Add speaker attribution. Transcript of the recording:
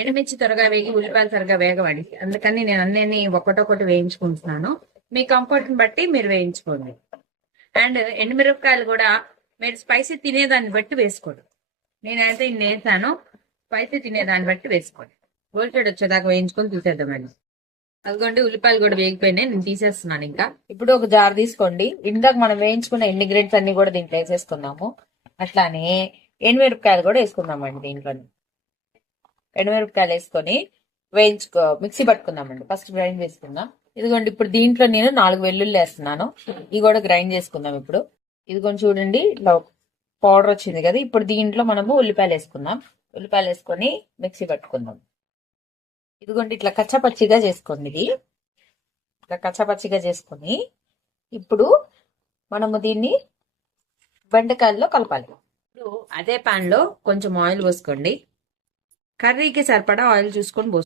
Speaker 1: ఎండుమిర్చి త్వరగా వేగి ఉల్లిపాయలు త్వరగా వేగవండి. అందుకని నేను అన్నీ ఒకటొకటి వేయించుకుంటున్నాను. మీ కంఫర్ట్ని బట్టి మీరు వేయించుకోండి. అండ్ ఎండుమిరపకాయలు కూడా మీరు స్పైసీ తినేదాన్ని బట్టి వేసుకోండి. నేనైతే ఇన్ని వేసాను. స్పైసీ తినేదాన్ని బట్టి వేసుకోండి. గోల్టెడ్ వచ్చేదాకా వేయించుకొని తీసేద్దామండి. అదిగోండి ఉల్లిపాయలు కూడా వేగిపోయినాయి. నేను తీసేస్తున్నాను ఇంకా. ఇప్పుడు ఒక జార్ తీసుకోండి. ఇందాక మనం వేయించుకున్న ఇంగ్రీడియంట్స్ అన్ని కూడా దీంట్లో వేసేసుకుందాము అట్లానే ఎండుమిరపకాయలు కూడా వేసుకుందామండి దీంట్లో ఎండుమిరపకాయలు వేసుకొని వేయించుకో మిక్సీ పట్టుకుందామండి. ఫస్ట్ గ్రైండ్ చేసుకుందాం. ఇదిగోండి ఇప్పుడు దీంట్లో నేను నాలుగు వెల్లుల్లి వేస్తున్నాను. ఇవి కూడా గ్రైండ్ చేసుకుందాం ఇప్పుడు. ఇదిగోండి చూడండి పౌడర్ వచ్చింది కదా ఇప్పుడు దీంట్లో మనము ఉల్లిపాయలు వేసుకుందాం. ఉల్లిపాయలు వేసుకొని మిక్సీ పట్టుకుందాం. ఇదిగోండి ఇట్లా కచ్చపచ్చిగా చేసుకోండి ఇది. ఇట్లా కచ్చపచ్చిగా చేసుకొని ఇప్పుడు మనము దీన్ని బెండకాయల్లో కలపాలి. ఇప్పుడు అదే పాన్లో కొంచెం ఆయిల్ పోసుకోండి. కర్రీకి సరిపడా ఆయిల్ చూసుకొని పోసుకోండి